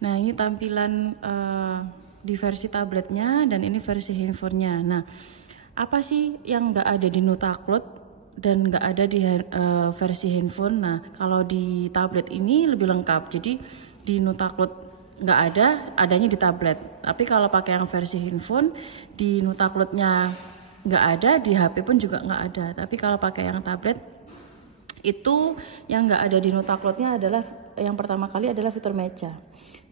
Nah, ini tampilan di versi tabletnya dan ini versi handphonenya. Nah, apa sih yang nggak ada di Notacloud dan nggak ada di versi handphone? Nah, kalau di tablet ini lebih lengkap. Jadi di Notacloud nggak ada, adanya di tablet. Tapi kalau pakai yang versi handphone, di Notacloudnya nggak ada, di HP pun juga nggak ada. Tapi kalau pakai yang tablet, itu yang nggak ada di Notacloudnya adalah yang pertama kali adalah fitur meja.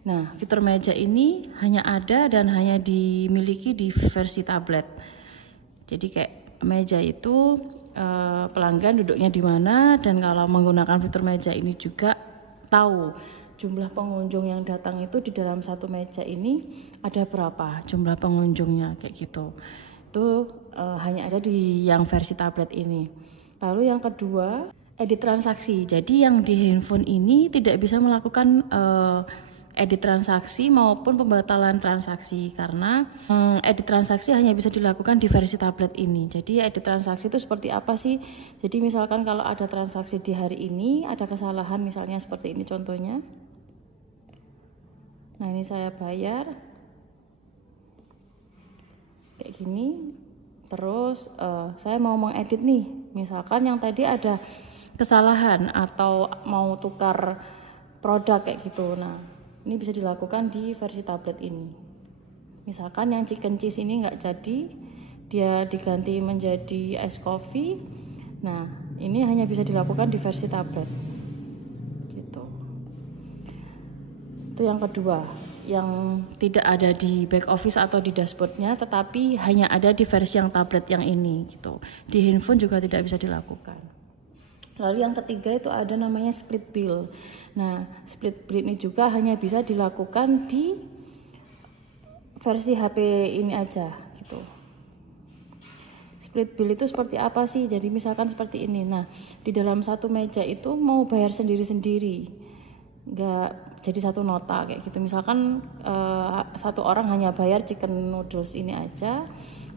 Nah, fitur meja ini hanya ada dan hanya dimiliki di versi tablet. Jadi kayak meja itu pelanggan duduknya di mana, dan kalau menggunakan fitur meja ini juga tahu jumlah pengunjung yang datang itu di dalam satu meja ini ada berapa jumlah pengunjungnya, kayak gitu. Itu hanya ada di yang versi tablet ini. Lalu yang kedua, edit transaksi. Jadi yang di handphone ini tidak bisa melakukan edit transaksi maupun pembatalan transaksi, karena edit transaksi hanya bisa dilakukan di versi tablet ini. Jadi edit transaksi itu seperti apa sih? Jadi misalkan kalau ada transaksi di hari ini, ada kesalahan misalnya seperti ini contohnya. Nah, ini saya bayar kayak gini. Terus saya mau mengedit nih, misalkan yang tadi ada kesalahan atau mau tukar produk kayak gitu. Nah, ini bisa dilakukan di versi tablet ini. Misalkan yang chicken cheese ini nggak jadi, dia diganti menjadi ice coffee. Nah, ini hanya bisa dilakukan di versi tablet. Gitu. Itu yang kedua, yang tidak ada di back office atau di dashboardnya, tetapi hanya ada di versi yang tablet yang ini. Gitu. Di handphone juga tidak bisa dilakukan. Lalu yang ketiga itu ada namanya split bill. Nah, split bill ini juga hanya bisa dilakukan di versi HP ini aja gitu. Split bill itu seperti apa sih? Jadi misalkan seperti ini. Nah, di dalam satu meja itu mau bayar sendiri-sendiri, nggak jadi satu nota kayak gitu. Misalkan satu orang hanya bayar chicken noodles ini aja,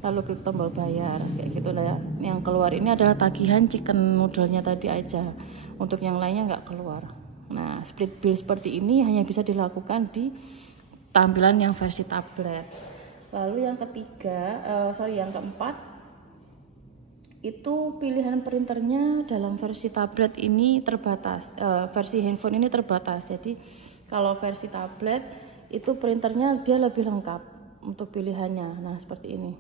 lalu klik tombol bayar kayak gitu lah ya. Yang keluar ini adalah tagihan chicken noodle-nya tadi aja, untuk yang lainnya nggak keluar. Nah, split bill seperti ini hanya bisa dilakukan di tampilan yang versi tablet. Lalu yang yang keempat itu pilihan printernya dalam versi tablet ini terbatas, versi handphone ini terbatas. Jadi kalau versi tablet itu printernya dia lebih lengkap untuk pilihannya. Nah, seperti ini.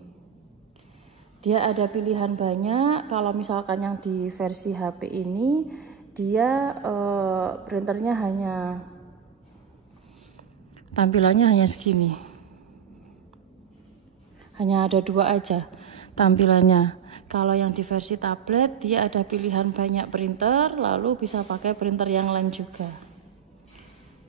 Dia ada pilihan banyak. Kalau misalkan yang di versi HP ini, dia printernya hanya tampilannya hanya segini. Hanya ada dua aja tampilannya. Kalau yang di versi tablet, dia ada pilihan banyak printer, lalu bisa pakai printer yang lain juga.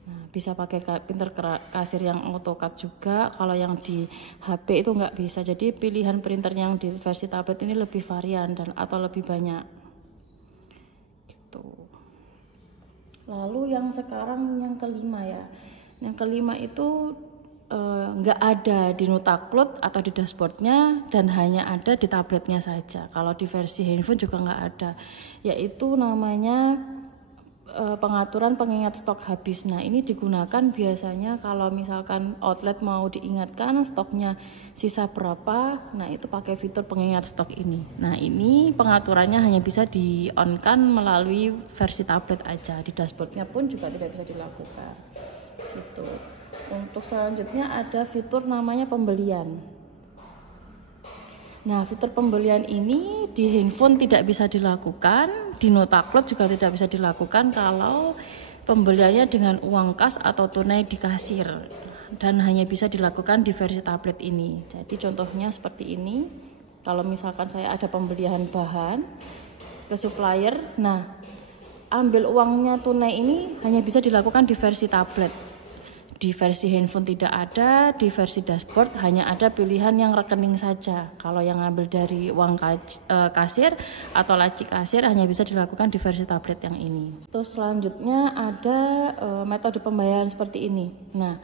Nah, bisa pakai printer kasir yang AutoCAD juga. Kalau yang di HP itu nggak bisa. Jadi pilihan printer yang di versi tablet ini lebih varian atau lebih banyak. Gitu. Lalu yang sekarang yang kelima ya. Yang kelima itu nggak ada di Notacloud atau di dashboardnya, dan hanya ada di tabletnya saja. Kalau di versi handphone juga nggak ada, yaitu namanya pengaturan pengingat stok habis. Nah, ini digunakan biasanya kalau misalkan outlet mau diingatkan stoknya sisa berapa, nah itu pakai fitur pengingat stok ini. Nah, ini pengaturannya hanya bisa di-on-kan melalui versi tablet aja, di dashboardnya pun juga tidak bisa dilakukan. Gitu. Untuk selanjutnya ada fitur namanya pembelian. Nah, fitur pembelian ini di handphone tidak bisa dilakukan, di Notacloud juga tidak bisa dilakukan kalau pembeliannya dengan uang kas atau tunai di kasir, dan hanya bisa dilakukan di versi tablet ini. Jadi contohnya seperti ini. Kalau misalkan saya ada pembelian bahan ke supplier, nah ambil uangnya tunai ini hanya bisa dilakukan di versi tablet. Di versi handphone tidak ada, di versi dashboard hanya ada pilihan yang rekening saja. Kalau yang ngambil dari uang kasir atau laci kasir hanya bisa dilakukan di versi tablet yang ini. Terus selanjutnya ada metode pembayaran seperti ini. Nah,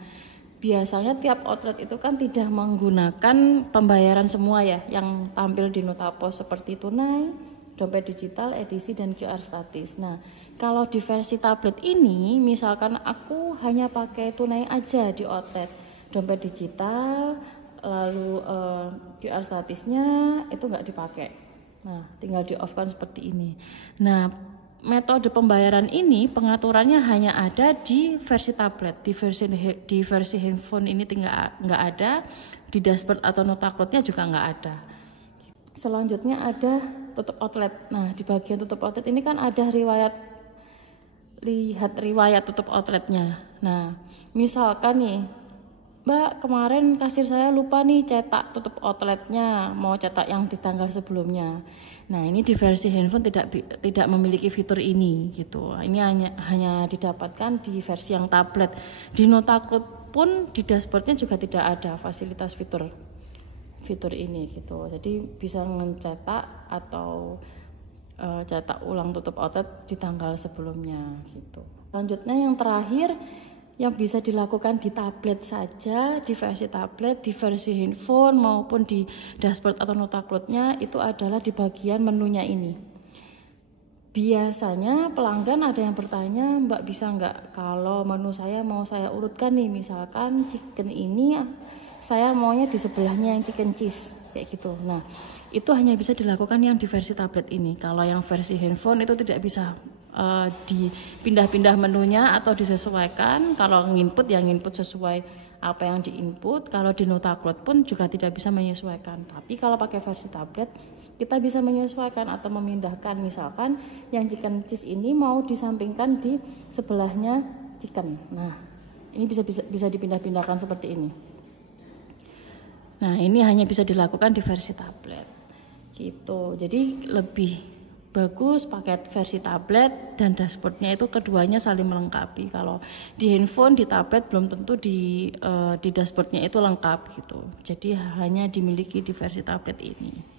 biasanya tiap outlet itu kan tidak menggunakan pembayaran semua ya, yang tampil di Notapos seperti tunai, dompet digital, edisi, dan QR statis. Nah, Kalau di versi tablet ini, misalkan aku hanya pakai tunai aja di outlet, dompet digital, lalu QR statisnya itu nggak dipakai. Nah, tinggal di off kan seperti ini. Nah, metode pembayaran ini pengaturannya hanya ada di versi tablet, di versi handphone ini nggak ada, di dashboard atau notaklotnya juga nggak ada. Selanjutnya ada tutup outlet. Nah, di bagian tutup outlet ini kan ada lihat riwayat tutup outletnya. Nah, misalkan nih, Mbak, kemarin kasir saya lupa nih cetak tutup outletnya, mau cetak yang di tanggal sebelumnya. Nah, ini di versi handphone tidak memiliki fitur ini gitu. Ini hanya didapatkan di versi yang tablet. Di notaklot pun di dashboardnya juga tidak ada fasilitas fitur ini gitu. Jadi bisa mencetak atau cetak ulang tutup outlet di tanggal sebelumnya gitu. Selanjutnya yang terakhir yang bisa dilakukan di tablet saja, di versi tablet, di versi handphone maupun di dashboard atau notaklotnya itu adalah di bagian menunya ini. Biasanya pelanggan ada yang bertanya, Mbak bisa nggak kalau menu saya mau saya urutkan nih, misalkan chicken ini saya maunya di sebelahnya yang chicken cheese kayak gitu. Nah, itu hanya bisa dilakukan yang di versi tablet ini. Kalau yang versi handphone itu tidak bisa dipindah-pindah menunya atau disesuaikan. Kalau nginput yang nginput sesuai apa yang diinput. Kalau di notaklot pun juga tidak bisa menyesuaikan. Tapi kalau pakai versi tablet kita bisa menyesuaikan atau memindahkan. Misalkan yang chicken cheese ini mau disampingkan di sebelahnya chicken. Nah, ini bisa dipindah-pindahkan seperti ini. Nah, ini hanya bisa dilakukan di versi tablet gitu. Jadi lebih bagus pakai versi tablet dan dashboardnya itu keduanya saling melengkapi. Kalau di handphone, di tablet belum tentu di dashboardnya itu lengkap gitu. Jadi hanya dimiliki di versi tablet ini.